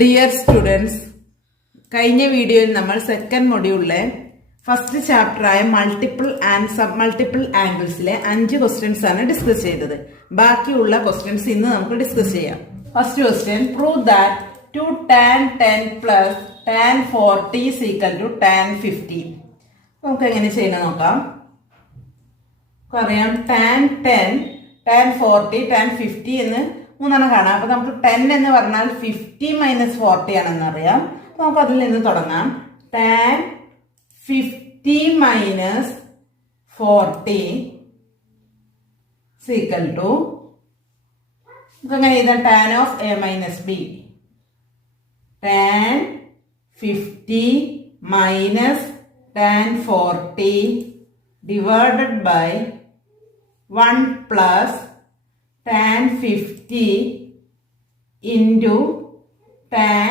Dear students, കഴിഞ്ഞ വീഡിയോയിൽ നമ്മൾ സെക്കൻഡ് മൊഡ്യൂളിലെ ഫസ്റ്റ് ചാപ്റ്ററായ മൾട്ടിപ്പിൾ ആൻഡ് സബ് മൾട്ടിപ്പിൾ ആംഗിൾസിലെ 5 ക്വസ്റ്റ്യൻസ് ആണ് ഡിസ്കസ് ചെയ്തത്. ബാക്കിയുള്ള ക്വസ്റ്റ്യൻസ് ഇന്ന് നമുക്ക് ഡിസ്കസ് ചെയ്യാം. First question, prove that 2 tan 10 plus tan 40 is equal to tan 50. നമുക്ക് എങ്ങനെ ചെയ്യുന്നത് നോക്കാം. അറിയാം tan 10, tan 40, tan 50 എന്ന് മൂന്നെണ്ണം കാണാം. അപ്പൊ നമുക്ക് 10 എന്ന് പറഞ്ഞാൽ 50 മൈനസ് 40 ആണെന്ന് അറിയാം. നമുക്ക് അതിൽ നിന്ന് തുടങ്ങാം. tan 50 minus 40 is equal to, നമുക്ക് എങ്ങനെ എഴുതാം, tan of a minus b. tan 50 minus tan 40 divided by 1 plus tan 50 into tan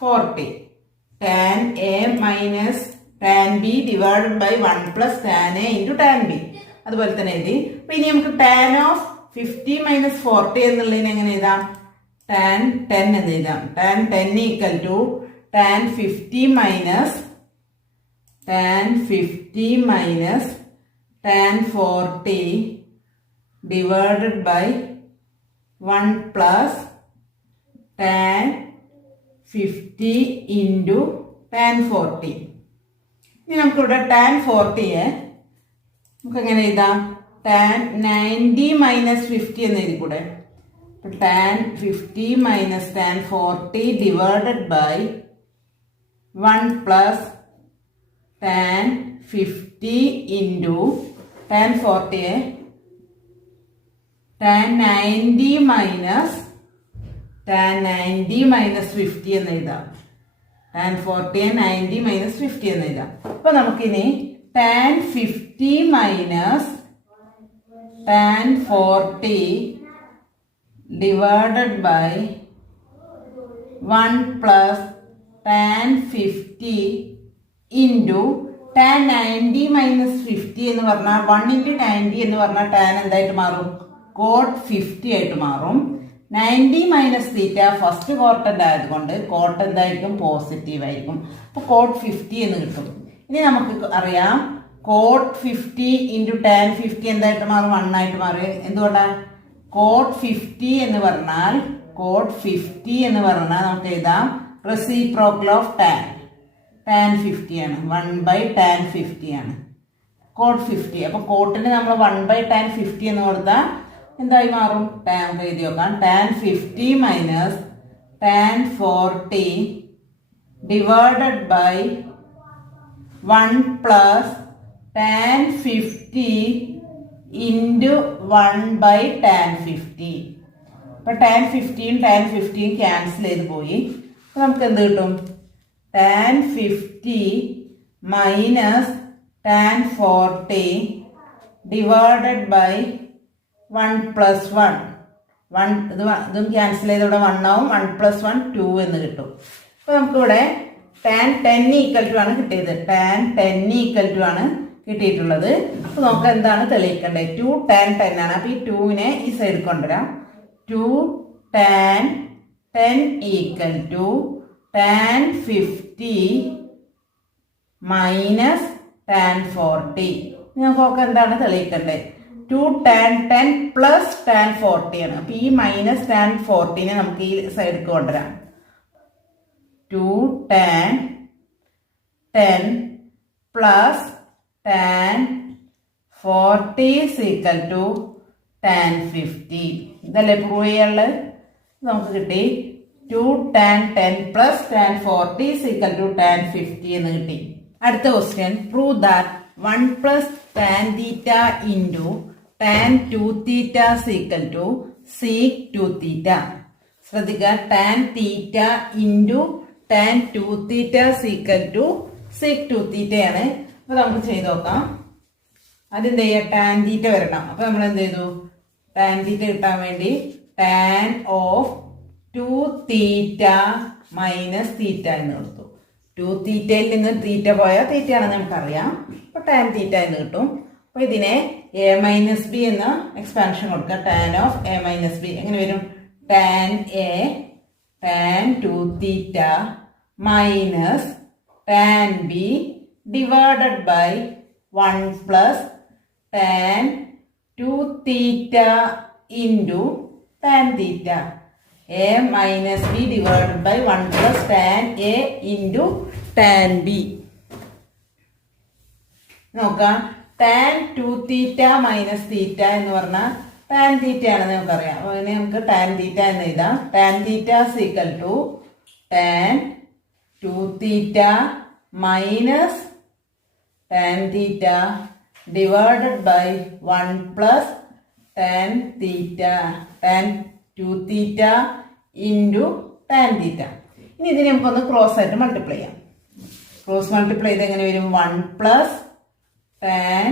40. tan a minus tan b divided by 1 plus tan a into tan b. അതുപോലെ തന്നെ എഴുതി. അപ്പൊ ഇനി നമുക്ക് tan of 50 minus 40 എന്നുള്ളതിന് എങ്ങനെ എഴുതാം, tan 10 എന്ന് എഴുതാം. tan 10 equal to tan 50 minus tan 40 divided by 1 plus tan 50 into tan 40. ഇനി നമുക്കിവിടെ tan 40യെ നമുക്ക് എങ്ങനെ എഴുതാം, tan 90 മൈനസ് 50 എന്ന് എഴുതി കൂടെ. tan 50 minus tan 40 divided by 1 plus tan 50 into tan 40യെ tan 90 minus 50 എന്ന് എഴുതാം. tan 40 90 മൈനസ് 50 എന്ന് എഴുതാം. അപ്പൊ നമുക്കിനി tan 50 minus tan 40 divided by 1 plus tan 50 into tan 90 minus 50 എന്ന് പറഞ്ഞാൽ 1 ഇൻറ്റു 90 എന്ന് പറഞ്ഞാൽ tan എന്തായിട്ട് മാറും, cot 50 ആയിട്ട് മാറും. 90 മൈനസ് തീറ്റ ഫസ്റ്റ് ക്വാർട്ടൻ്റ് ആയതുകൊണ്ട് കോട്ട് എന്തായിരിക്കും, പോസിറ്റീവ് ആയിരിക്കും. അപ്പോൾ cot 50 എന്ന് കിട്ടും. ഇനി നമുക്ക് അറിയാം cot 50 ഇൻറ്റു tan 50 എന്തായിട്ട് മാറും, 1 ആയിട്ട് മാറും. എന്തുകൊണ്ടാണ്, cot 50 എന്ന് പറഞ്ഞാൽ നമുക്ക് എഴുതാം റെസിപ്രോക്കൽ ഓഫ് tan 50 ആണ്. 1 ബൈ tan 50 ആണ് cot 50. അപ്പോൾ കോട്ടിന് നമ്മൾ 1 ബൈ tan 50 എന്ന് കൊടുത്താൽ എന്തായി മാറും, tan എഴുതി നോക്കാം. tan 50 minus tan 40 divided by 1 plus tan 50 into 1 by tan 50. അപ്പൊ tan 50യും tan 50യും ക്യാൻസൽ ചെയ്ത് പോയി. അപ്പൊ നമുക്ക് എന്ത് കിട്ടും, tan 50 minus tan 40 divided by 1 plus 1 ഇതും ക്യാൻസൽ ചെയ്ത് ഇവിടെ 1 ആവും. 1 പ്ലസ് 1 2 എന്ന് കിട്ടും. അപ്പൊ നമുക്കിവിടെ tan 10 ഈക്വൽ ടു ആണ് കിട്ടിയത്. tan 10 ഈക്വൽ ടു ആണ് കിട്ടിയിട്ടുള്ളത്. അപ്പൊ നമുക്ക് എന്താണ് തെളിയിക്കേണ്ടത്, 2 tan 10 ആണ്. അപ്പൊ ഈ 2നെ ഈ സൈഡ് കൊണ്ടുവരാം. 2 tan 10 equal to tan 50 minus tan 40. നമുക്ക് എന്താണ് തെളിയിക്കേണ്ടത്, 2 tan 10 പ്ലസ് tan 40 ആണ്. അപ്പൊ ഈ മൈനസ് tan 40നെ നമുക്ക് ഈ സൈഡിലേക്ക് കൊണ്ടുവരാം. 2 tan 10 plus tan 40 is equal to tan 50. ഇതല്ലേ പ്രൂവ് ചെയ്യാനുള്ളത്. നമുക്ക് കിട്ടി 2 tan 10 plus tan 40 is equal to tan 50 എന്ന് കിട്ടി. അടുത്ത question, prove that 1 plus tan theta into tan 2 theta is equal to sec 2 തീറ്റ. ശ്രദ്ധിക്കുക, tan theta into tan 2 theta is equal to sec 2 തീറ്റയാണ്. അപ്പൊ നമുക്ക് ചെയ്ത് നോക്കാം. അതെന്ത് ചെയ്യുക, tan തീറ്റ വരണം. അപ്പൊ നമ്മൾ എന്ത് ചെയ്തു, tan തീറ്റ കിട്ടാൻ വേണ്ടി tan of 2 theta minus theta എന്ന് കൊടുത്തു. 2 തീറ്റയിൽ നിന്ന് തീറ്റ പോയാൽ തീറ്റയാണെന്ന് നമുക്കറിയാം. അപ്പൊ tan തീറ്റ എന്ന് കിട്ടും. അപ്പൊ ഇതിനെ a മൈനസ് ബി എന്ന എക്സ്പാൻഷൻ കൊടുക്കുക. tan of a minus b എങ്ങനെ വരും, tan a tan 2 theta minus tan b divided by 1 plus tan 2 theta into tan theta a minus b divided by 1 plus tan a into tan b. നോക്കാം, tan 2 theta minus theta എന്ന് പറഞ്ഞാൽ tan theta ആണെന്ന് നമുക്കറിയാം. അതിനെ നമുക്ക് tan theta എന്ന് എഴുതാം. Tan theta equal to tan 2 theta minus tan theta divided by 1 plus tan theta tan 2 theta into tan theta. ഇനി ഇതിനെ നമുക്കൊന്ന് ക്രോസ് ആയിട്ട് മൾട്ടിപ്ലൈ ചെയ്യാം. ക്രോസ് മൾട്ടിപ്ലൈ ചെയ്ത് എങ്ങനെ വരും? 1 plus tan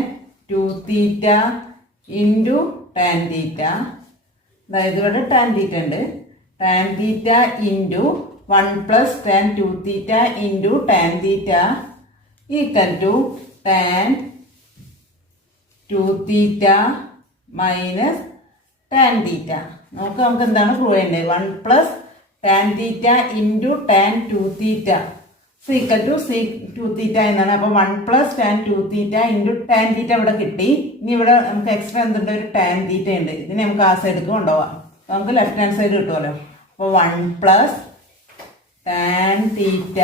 2 theta into tan theta. അതായത് ഇവിടെ ടാൻ തീറ്റ ഉണ്ട്. Tan theta into 1 plus tan 2 theta into tan theta equal to tan 2 theta minus tan theta. നമുക്ക് എന്താണ് പ്രൂവ് ചെയ്യേണ്ടത്? 1 plus tan theta into tan 2 theta equal to two theta എന്നാണ്. അപ്പോൾ 1 plus tan 2 theta into tan theta ഇവിടെ കിട്ടി. ഇനി ഇവിടെ നമുക്ക് എക്സ്ട്രാ എന്തുണ്ട്? ഒരു ടാൻ തീറ്റ ഉണ്ട്. ഇതിനെ നമുക്ക് ആ സൈഡിലേക്ക് കൊണ്ടുപോകാം. നമുക്ക് ലെഫ്റ്റ് ഹാൻഡ് സൈഡ് കിട്ടുമല്ലോ. അപ്പോൾ 1 plus tan theta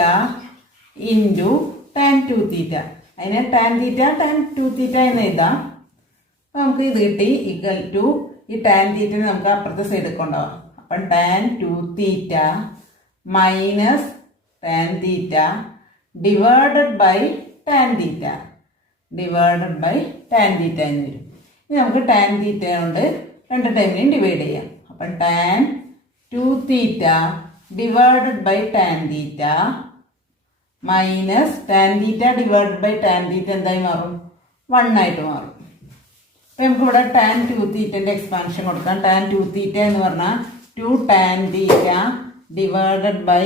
into tan 2 തീറ്റ. അതിനെ ടാൻ തീറ്റ ടാൻ 2 തീറ്റ എന്ന് എഴുതാം. അപ്പോൾ നമുക്ക് ഇത് കിട്ടി ഈക്വൽ ടു ഈ ടാൻ തീറ്റനെ നമുക്ക് അപ്പുറത്തെ സൈഡിൽ കൊണ്ടുപോകാം. അപ്പം tan 2 theta minus tan theta divided by tan theta divided by tan theta എന്ന് വരും. ഇനി നമുക്ക് ടാൻ തീറ്റ കൊണ്ട് രണ്ട് ടൈമിനെയും ഡിവൈഡ് ചെയ്യാം. അപ്പം tan 2 theta divided by tan theta minus tan theta divided by tan theta എന്തായി മാറും? 1 ആയിട്ട് മാറും. അപ്പം നമുക്കിവിടെ ടാൻ 2 തീറ്റൻ്റെ എക്സ്പാൻഷൻ കൊടുക്കാം. ടാൻ 2 തീറ്റ എന്ന് പറഞ്ഞാൽ 2 tan theta divided by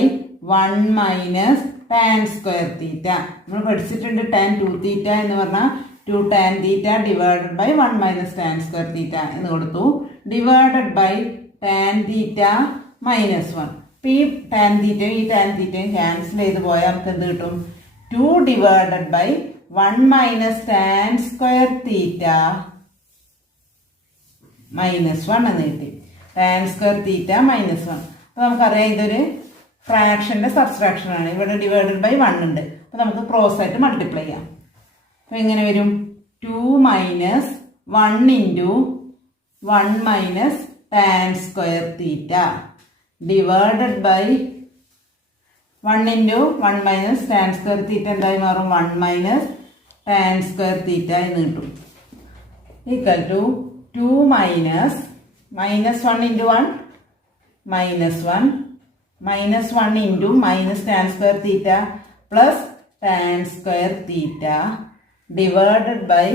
1 minus tan square theta. നമ്മൾ പഠിച്ചിട്ടുണ്ട് ടാൻ 2 തീറ്റ എന്ന് പറഞ്ഞാൽ 2 tan theta divided by 1 minus tan square theta എന്ന് കൊടുത്തു. Divided by tan theta minus 1. അപ്പം ഈ ടാൻ തീറ്റയും ക്യാൻസൽ ചെയ്ത് പോയാൽ നമുക്ക് എന്ത് കിട്ടും? 2 divided by 1 minus tan square theta minus 1 എന്ന് കിട്ടി. Tan square theta minus 1. അപ്പോൾ നമുക്കറിയാം ഇതൊരു ഫ്രാക്ഷൻ്റെ സബ്സ്ട്രാക്ഷൻ ആണ്. ഇവിടെ ഡിവൈഡഡ് ബൈ 1 ഉണ്ട്. അപ്പോൾ നമുക്ക് ക്രോസ് ആയിട്ട് മൾട്ടിപ്ലൈ ചെയ്യാം. അപ്പോൾ എങ്ങനെ വരും? 2 minus 1 into 1 minus tan square theta divided by 1 into 1 minus tan square theta എന്തായി മാറും? 1 മൈനസ് ടാൻ സ്ക്വയർ തീറ്റ എന്ന് കിട്ടും. Equal to 2 minus 1 into 1 minus 1 minus 1 into minus tan square theta plus tan square theta divided by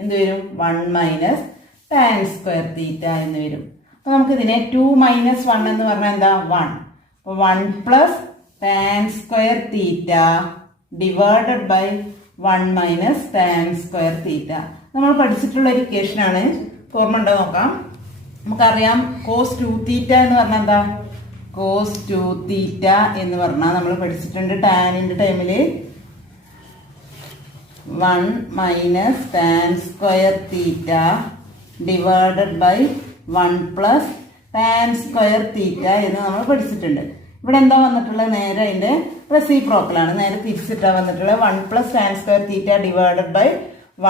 എന്ത് വരും? 1 minus tan square theta എന്ന് വരും. അപ്പോൾ നമുക്കിതിനെ 2 മൈനസ് 1 എന്ന് പറഞ്ഞാൽ എന്താ? 1. അപ്പോൾ 1 plus tan square theta divided by 1 minus tan square theta. നമ്മൾ പഠിച്ചിട്ടുള്ള ഒരു ഇക്വേഷനാണ്. ഓർമ്മ ഉണ്ടോ നോക്കാം. നമുക്കറിയാം കോസ് 2 തീറ്റ എന്ന് പറഞ്ഞാൽ എന്താ? കോസ് 2 തീറ്റ എന്ന് പറഞ്ഞാൽ നമ്മൾ പഠിച്ചിട്ടുണ്ട് ടാനിൻ്റെ ടൈമിൽ 1 minus tan square theta divided by 1 plus tan square theta എന്ന് നമ്മൾ പഠിച്ചിട്ടുണ്ട്. ഇവിടെ എന്താ വന്നിട്ടുള്ളത്? നേരെ അതിൻ്റെ റെസിപ്രോക്കലാണ്. നേരെ തിരിച്ചിട്ടാണ് വന്നിട്ടുള്ളത്. 1 plus tan square theta divided by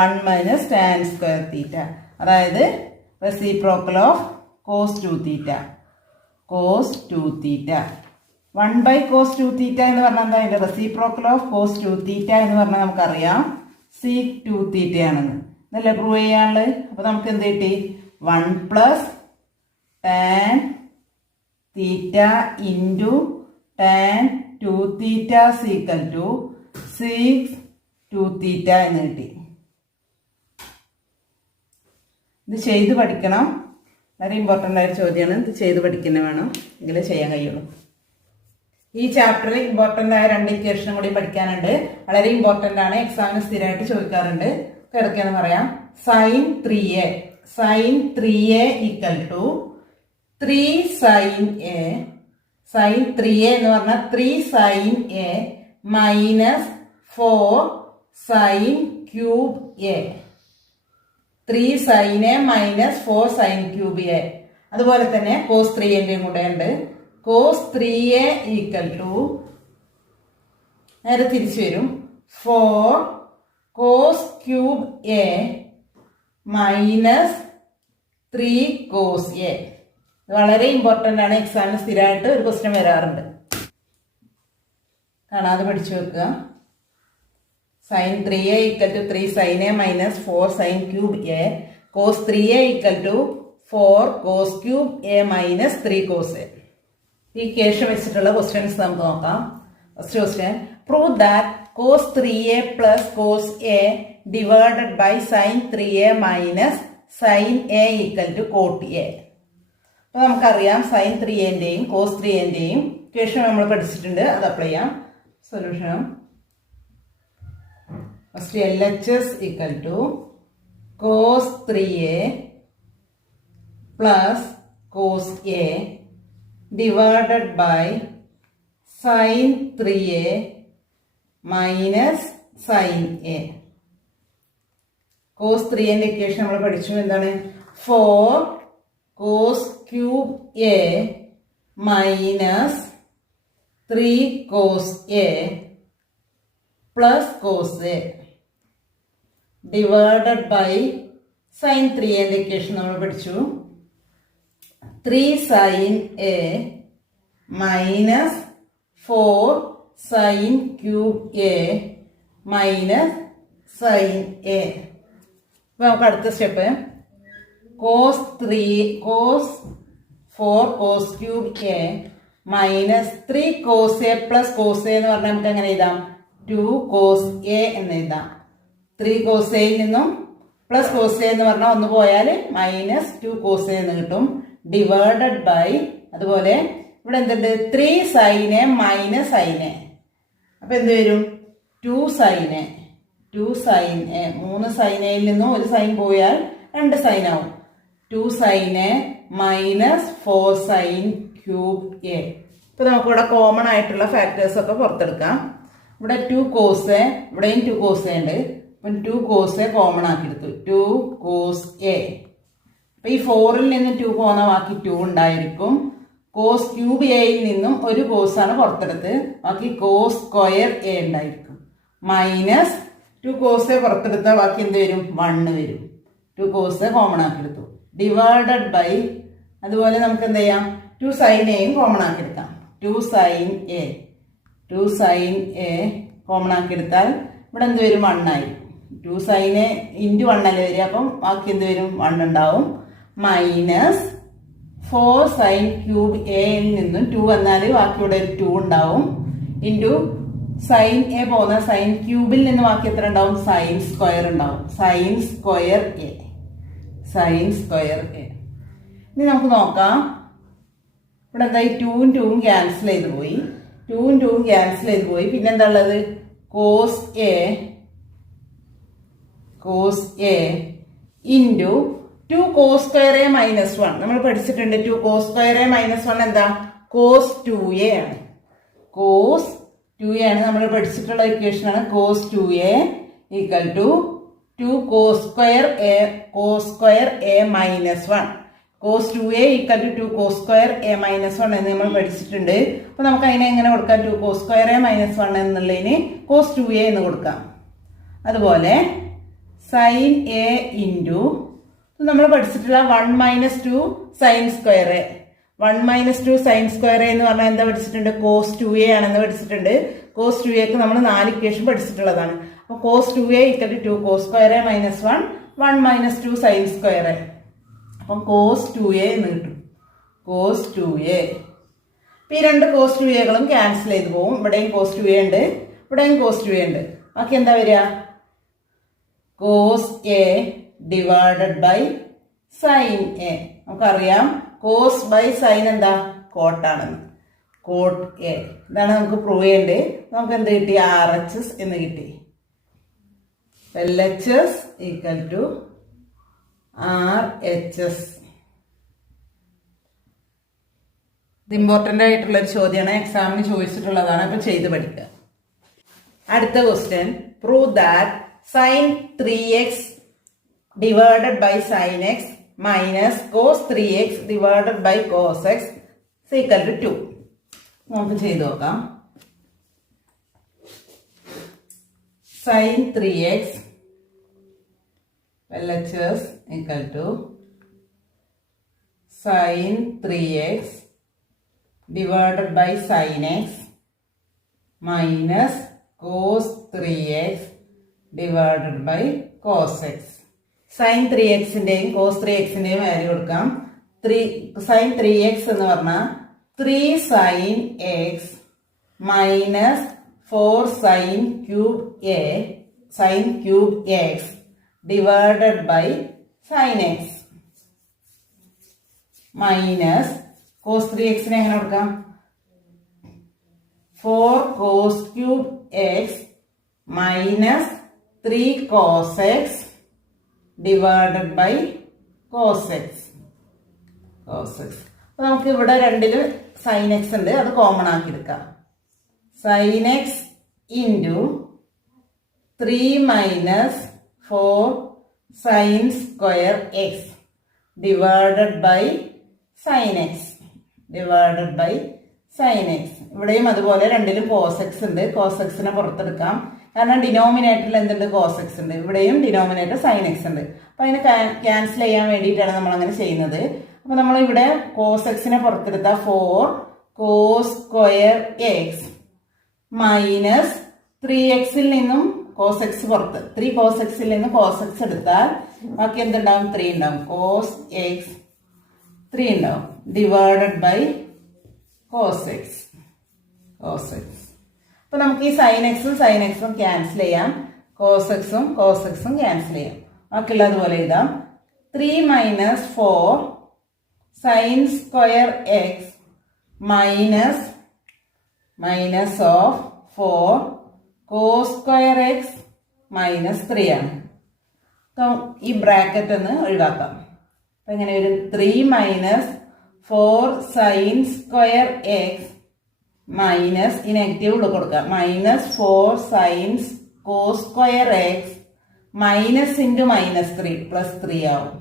1 minus tan square theta. അതായത് reciprocal of cos 2 theta. Cos 2 theta 1 by cos 2 theta എന്ന് പറഞ്ഞാൽ എന്താ? അതിൻ്റെ റെസിപ്രോക്കൽ ഓഫ് കോസ് 2 തീറ്റ എന്ന് പറഞ്ഞാൽ നമുക്കറിയാം സീക് 2 തീറ്റയാണെന്ന്. ഇതല്ലേ പ്രൂവ് ചെയ്യാനുള്ളത്? അപ്പോൾ നമുക്ക് എന്ത് കിട്ടി? 1 plus tan theta into tan 2 theta equal to sec 2 theta എന്ന് കിട്ടി. ഇത് ചെയ്ത് പഠിക്കണം. വളരെ ഇമ്പോർട്ടൻ്റ് ആയ ചോദ്യമാണ്. ഇത് ചെയ്ത് പഠിക്കുന്നത് വേണം, എങ്കിലേ ചെയ്യാൻ കഴിയുള്ളൂ. ഈ ചാപ്റ്ററിൽ ഇമ്പോർട്ടൻ്റ് ആയ 2 ഇക്വേഷനും കൂടി പഠിക്കാനുണ്ട്. വളരെ ഇമ്പോർട്ടൻ്റ് ആണ്. എക്സാമിന് സ്ഥിരമായിട്ട് ചോദിക്കാറുണ്ട്. കിടക്കുകയെന്ന് പറയാം. Sine 3a equal to 3 sine a sine 3a എന്ന് പറഞ്ഞാൽ 3 sine A minus 4 sine cube a. 3 sine A minus 4 sine cube a. അതുപോലെ തന്നെ കോസ് 3a കൂടെ ഉണ്ട്. കോസ് 3a ഈക്വൽ ടു നേരെ തിരിച്ചു വരും 4 cos cube A minus 3 cos a. വളരെ ഇമ്പോർട്ടൻ്റ് ആണ്. എക്സാമിന് സ്ഥിരമായിട്ട് ഒരു ക്വസ്റ്റ്യൻ വരാറുണ്ട്. കാണാതെ പഠിച്ചു വെക്കുക. Sine 3a equal to 3 sine A minus 4 sine cube a. Cos 3a equal to 4 cos cube A minus 3 cos a. ഈ കേസ് വെച്ചിട്ടുള്ള ക്വസ്റ്റ്യൻസ് നമുക്ക് നോക്കാം. First question, prove that cos 3a plus cos A divided by sine 3a minus sine a equal to coat A. അപ്പോൾ നമുക്കറിയാം sine 3aൻ്റെയും cos 3aൻ്റെയും equation നമ്മൾ പഠിച്ചിട്ടുണ്ട്. അത് അപ്ലൈ ചെയ്യാം. Solution first LHS equal to cos 3a plus cos A divided by sine 3a minus sine A. Cos 3aൻ്റെ equation നമ്മൾ പഠിച്ചു. എന്താണ്? 4 cos cube A minus 3 cos A plus cos A divided by sine 3aൻ്റെ equation നമ്മൾ പഠിച്ചു. 3 sine A minus 4 sine cube A minus sine A. അപ്പോൾ നമുക്ക് അടുത്ത step cos 4 cos cube A minus 3 cos A plus cos a എന്ന് പറഞ്ഞാൽ നമുക്ക് എങ്ങനെ എഴുതാം? 2 കോസ് എ എന്ന് എഴുതാം. 3 കോസ് എയിൽ നിന്നും പ്ലസ് കോസ് എ എന്ന് പറഞ്ഞാൽ ഒന്ന് പോയാൽ മൈനസ് 2 കോസ് എ എന്ന് കിട്ടും. ഡിവൈഡഡ് ബൈ അതുപോലെ ഇവിടെ എന്തുണ്ട്? 3 sine A minus sine a. അപ്പം എന്ത് വരും? 2 sine a. 2 sine a 3 sine എയിൽ നിന്നും ഒരു സൈൻ പോയാൽ 2 സൈൻ ആവും. 2 sine A minus 4 sine cube a. ഇപ്പൊ നമുക്കിവിടെ കോമൺ ആയിട്ടുള്ള ഫാക്ടേഴ്സ് ഒക്കെ പുറത്തെടുക്കാം. ഇവിടെ 2 കോസ് എ, ഇവിടെയും 2 കോസ് എ ഉണ്ട്. അപ്പം 2 കോസ് എ കോമൺ ആക്കി എടുത്തു. 2 കോസ് എ. അപ്പൊ ഈ 4ൽ നിന്ന് 2 പോകുന്ന ബാക്കി 2 ഉണ്ടായിരിക്കും. കോസ് ക്യൂബ് എയിൽ നിന്നും ഒരു കോസാണ് പുറത്തെടുത്ത്, ബാക്കി കോസ് സ്ക്വയർ എ ഉണ്ടായിരിക്കും. മൈനസ് 2 കോസ് എ പുറത്തെടുത്താൽ ബാക്കി എന്ത് വരും? 1 വരും. 2 കോസ് എ കോമൺ ആക്കി എടുത്തു. ഡിവൈഡഡ് ബൈ അതുപോലെ നമുക്ക് എന്ത് ചെയ്യാം? 2 സൈൻ എയും കോമൺ ആക്കി എടുക്കാം. 2 sine a 2 sine a common ആക്കി എടുത്താൽ ഇവിടെ എന്ത് വരും? 1 ആയി. 2 സൈൻ എ ഇൻറ്റു 1 അല്ലേ വരിക. അപ്പം ബാക്കി എന്ത് വരും? 1 ഉണ്ടാവും. മൈനസ് 4 സൈൻ ക്യൂബ് എയിൽ നിന്നും 2 വന്നാൽ ബാക്കി ഇവിടെ ഒരു 2 ഉണ്ടാവും. ഇൻറ്റു സൈൻ എ പോകുന്ന സൈൻ ക്യൂബിൽ നിന്ന് ബാക്കി എത്ര ഉണ്ടാവും? സൈൻ സ്ക്വയർ ഉണ്ടാവും. Sign square A. Sign square A. ഇനി നമുക്ക് നോക്കാം. ഇവിടെ എന്തായി? 2ഉം 2ഉം ക്യാൻസൽ ചെയ്ത് പോയി. 2ഉം 2ഉം ക്യാൻസൽ ചെയ്ത് പോയി. പിന്നെ എന്താ ഉള്ളത്? Cos a into 2 cos square a minus 1 നമ്മൾ പഠിച്ചിട്ടുണ്ട്. 2 കോസ് സ്ക്വയർ എ മൈനസ് 1 എന്താ? കോസ് 2a ആണ്. കോസ് 2a ആണ് നമ്മൾ പഠിച്ചിട്ടുള്ള ഇക്വേഷൻ ആണ്. Cos 2a equal to 2 cos square a minus 1. Cos 2a equal to 2 cos square a minus 1 എന്ന് നമ്മൾ പഠിച്ചിട്ടുണ്ട്. അപ്പൊ നമുക്ക് അതിനെ എങ്ങനെ കൊടുക്കാം? 2 കോസ് സ്ക്വയർ എ മൈനസ് 1 എന്നുള്ളതിന് കോസ് 2a എന്ന് കൊടുക്കാം. അതുപോലെ സൈൻ എ ഇൻറ്റു നമ്മൾ പഠിച്ചിട്ടുള്ള 1 minus 2 sine square A. 1 minus 2 sine square A എന്ന് പറഞ്ഞാൽ എന്താ പഠിച്ചിട്ടുണ്ട്? കോസ് 2a ആണെന്ന് പഠിച്ചിട്ടുണ്ട്. കോസ് 2aക്ക് നമ്മൾ 4 ഇക്വേഷൻ പഠിച്ചിട്ടുള്ളതാണ്. അപ്പോൾ cos 2a equal to 2 cos square a minus 1 1 minus 2 sine square a. അപ്പം കോസ് 2a എന്ന് കിട്ടും. Cos 2a. ഈ 2 കോസ് 2aകളും ക്യാൻസൽ ചെയ്ത് പോകും. ഇവിടെയും കോസ് 2a ഉണ്ട്, ഇവിടെയും കോസ് 2a ഉണ്ട്. ബാക്കി എന്താ വരിക? Cos A divided by sine A. നമുക്കറിയാം കോസ് ബൈ സൈൻ എന്താ? കോട്ടാണെന്ന്. Cot A. ഇതാണ് നമുക്ക് പ്രൂവ് ചെയ്യേണ്ടത്. നമുക്ക് എന്ത് കിട്ടി? RHS എന്ന് കിട്ടി. LHS equal to RHS. ഇത് ഇമ്പോർട്ടൻ്റ് ആയിട്ടുള്ള ഒരു ചോദ്യമാണ്, എക്സാമിന് ചോദിച്ചിട്ടുള്ളതാണ്. അപ്പോൾ ചെയ്ത് പഠിക്കുക. അടുത്ത question, prove that sine 3x divided by sine x minus cos 3x divided by cos x equal to 2. നമുക്ക് ചെയ്ത് നോക്കാം. Sine 3x LHS equal to sin 3x divided by sin x minus cos 3x divided by cos x. sin 3xന്റെയും cos 3xന്റെയും value കൊടുക്കാം. sin 3x എന്ന് പറഞ്ഞാൽ 3 sin x minus 4 sin cube x divided by sin x minus cos 3x നെ എങ്ങനെ കൊടുക്കാം? 4 cos cube x minus 3 cos x divided by cos x. അപ്പോൾ നമുക്ക് ഇവിടെ രണ്ടില് sin x ഉണ്ട്, അത് കോമൺ ആക്കി എടുക്കാം. sin x into 3 minus 4 sin square x divided by sin x ഇവിടെയും അതുപോലെ രണ്ടിലും cos x ഉണ്ട്. cos x നെ പുറത്തെടുക്കാം, കാരണം ഡിനോമിനേറ്ററിൽ എന്തുണ്ട്? cos x ഉണ്ട്. ഇവിടെയും ഡിനോമിനേറ്റർ sin x ഉണ്ട്. അപ്പോൾ അതിനെ ക്യാൻസൽ ചെയ്യാൻ വേണ്ടിയിട്ടാണ് നമ്മൾ അങ്ങനെ ചെയ്യുന്നത്. അപ്പോൾ നമ്മൾ ഇവിടെ cos x നെ പുറത്തെടുത്താൽ 4 cos square x മൈനസ് 3xൽ നിന്നും cos x പുറത്ത് 3 cos xൽ നിന്ന് cos x എടുത്താൽ ബാക്കി എന്തുണ്ടാവും? 3 ഉണ്ടാവും. cos x 3 ഉണ്ടാവും ഡിവൈഡഡ് ബൈ cos x. അപ്പൊ നമുക്ക് ഈ sin xും ക്യാൻസൽ ചെയ്യാം, cos xും ക്യാൻസൽ ചെയ്യാം. ബാക്കിയുള്ള അതുപോലെ എഴുതാം. 3 minus 4 sin square x minus of 4 cos square x minus 3 ആണ്. അപ്പോൾ ഈ ബ്രാക്കറ്റ് ഒന്ന് ഒഴിവാക്കാം. അപ്പം ഇങ്ങനെ ഒരു 3 minus 4 sin square x minus ഈ നെഗറ്റീവ് ഉള്ളിൽ കൊടുക്കാം minus 4 sin cos square x minus into minus 3 plus 3 ആവും.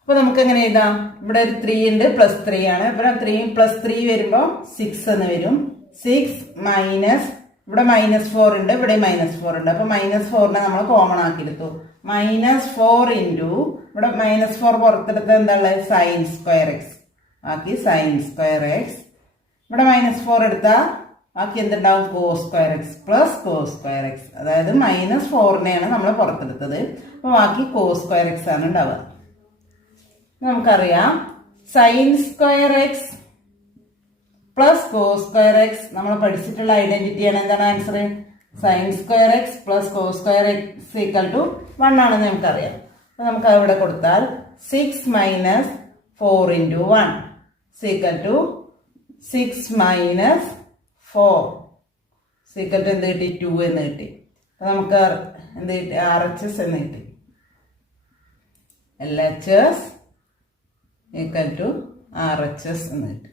അപ്പോൾ നമുക്ക് എങ്ങനെ എഴുതാം? ഇവിടെ ഒരു 3 ഉണ്ട്, പ്ലസ് 3 ആണ്. അപ്പോൾ 3 പ്ലസ് 3 വരുമ്പോൾ 6 എന്ന് വരും. 6 മൈനസ് ഇവിടെ -4 ഉണ്ട്, ഇവിടെ -4 ഉണ്ട്. അപ്പോൾ -4നെ നമ്മൾ കോമൺ ആക്കി എടുത്തു. -4 ഇൻറ്റു ഇവിടെ -4 പുറത്തെടുത്ത് എന്താ ഉള്ളത്? sin square x ആക്കി sin square x. ഇവിടെ -4 എടുത്താൽ ബാക്കി എന്തുണ്ടാവും? cos square x plus cos square x. അതായത് -4നെയാണ് നമ്മൾ പുറത്തെടുത്തത്. അപ്പോൾ ബാക്കി cos square x ആണ് ഉണ്ടാവുക. നമുക്കറിയാം sin square x plus cos square x നമ്മൾ പഠിച്ചിട്ടുള്ള ഐഡന്റിറ്റിയാണ്. എന്താണ് answer? sin square x plus cos square x equal to 1 ആണെന്ന് നമുക്കറിയാം. അപ്പോൾ നമുക്ക് അവിടെ കൊടുത്താൽ 6 minus 4 into 1 equal to 6 minus 4 equal to എന്ത് കിട്ടി? 2 എന്ന് കിട്ടി. അപ്പോൾ നമുക്ക് എന്ത് കിട്ടി? RHS എന്ന് കിട്ടി. LHS ഈക്വൽ ടു RHS എന്ന് കിട്ടി.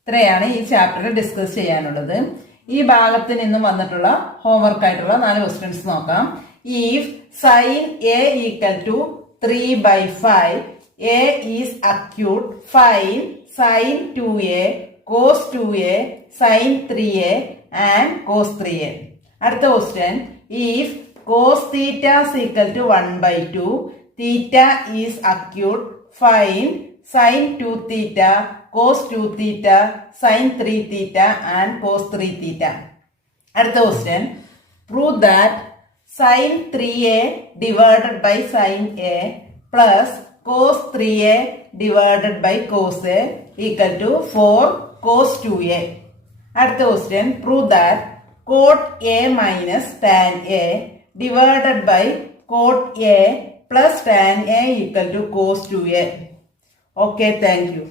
ഇത്രയാണ് ഈ ചാപ്റ്ററിൽ ഡിസ്കസ് ചെയ്യാനുള്ളത്. ഈ ഭാഗത്ത് നിന്നും വന്നിട്ടുള്ള ഹോംവർക്ക് ആയിട്ടുള്ള 4 ക്വസ്റ്റ്യൻസ് നോക്കാം. If sin a equal to 3/5, a is acute, find sin 2a, cos 2a, sin 3a and cos 3a. അടുത്ത question, if cos theta equal to 1/2, theta is acute, find sin 2 theta, cos 2 theta, sin 3 theta and cos 3 theta. അടുത്ത question, prove that sin 3a divided by sin a plus cos 3a divided by cos a equal to 4 cos 2a. അടുത്ത question, prove that cot a minus tan a divided by cot a plus tan a equal to cos 2a. Okay, thank you.